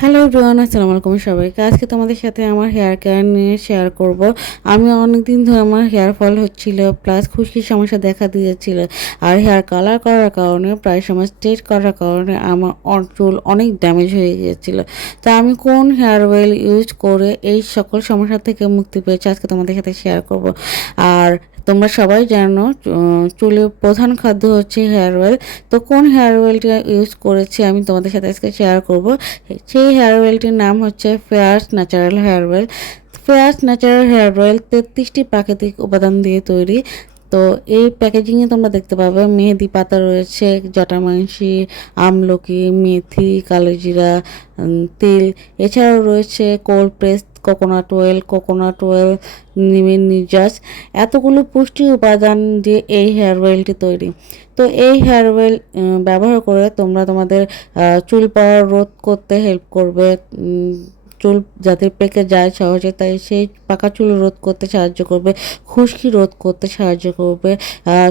Hello everyone, আসসালামু আলাইকুম সবাইকে। আজকে তোমাদের সাথে আমার হেয়ার কেয়ার নিয়ে শেয়ার করব। আমি অনেকদিন ধরে আমার হেয়ার ফল হচ্ছিল, প্লাস খুশকির সমস্যা দেখা দিয়েছিল। আর হেয়ার কালার করার কারণে, প্রায় সময় স্ট্রেট করার কারণে আমার চুল অনেক ড্যামেজ হয়ে গিয়েছিল। তা আমি কোন হেয়ার অয়েল ইউজ করে এই সকল সমস্যা থেকে মুক্তি পেয়েছি আজকে তোমাদের সাথে শেয়ার করব। আর তোমরা সবাই জানো চুলের প্রধান খাদ্য হচ্ছে হেয়ার অয়েল। তো কোন হেয়ার অয়েলটা ইউজ করেছি আমি তোমাদের সাথে আজকে শেয়ার করব। সেই হেয়ার অয়েলটির নাম হচ্ছে Fair's natural hair oil. Fair's natural hair oil 33টি প্রাকৃতিক উপাদান দিয়ে তৈরি। তো এই প্যাকেজিংয়ে তোমরা দেখতে পাবে মেহেদি পাতা রয়েছে, জটামাংসি, আমলকি, মেথি, কালোজিরা, তিল। এছাড়াও রয়েছে কোল্ড প্রেস কোকোনাট অয়েল, নিমের নির্যাস। এতগুলো পুষ্টি উপাদান দিয়ে এই হেয়ার অয়েলটি তৈরি। তো এই হেয়ার অয়েল ব্যবহার করে তোমরা তোমাদের চুল পড়া রোধ করতে হেল্প করবে। চুল যাতে পেকে যায় সহজে, তাই সেই পাকা চুল রোধ করতে সাহায্য করবে, খুশকি রোধ করতে সাহায্য করবে,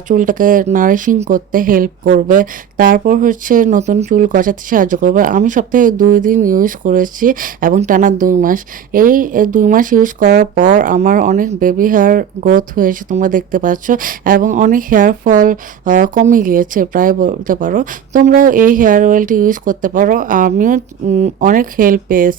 চুলটাকে নারিশিং করতে হেল্প করবে। তারপর হচ্ছে নতুন চুল গজাতে সাহায্য করবে। আমি সপ্তাহে 2 দিন ইউজ করেছি এবং টানা 2 মাস। এই 2 মাস ইউজ করার পর আমার অনেক বেবি হেয়ার গ্রোথ হয়েছে, তোমরা দেখতে পাচ্ছ, এবং অনেক হেয়ার ফল কমে গিয়েছে প্রায় বলতে পারো। তোমরাও এই হেয়ার অয়েলটি ইউজ করতে পারো। আমিও অনেক হেল্প পেয়েছি।